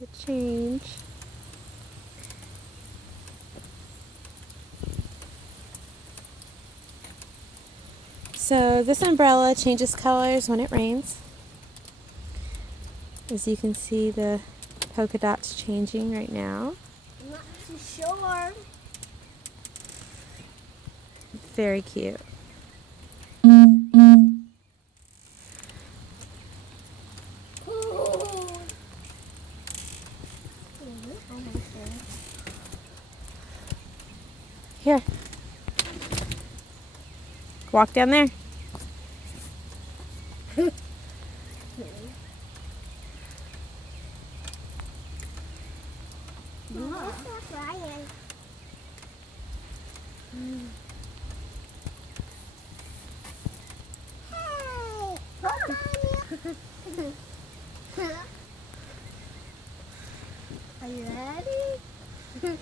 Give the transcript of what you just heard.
to change. So this umbrella changes colors when it rains. As you can see, the polka dots changing right now. I'm not too sure. Very cute. Here. Walk down there. Are you ready?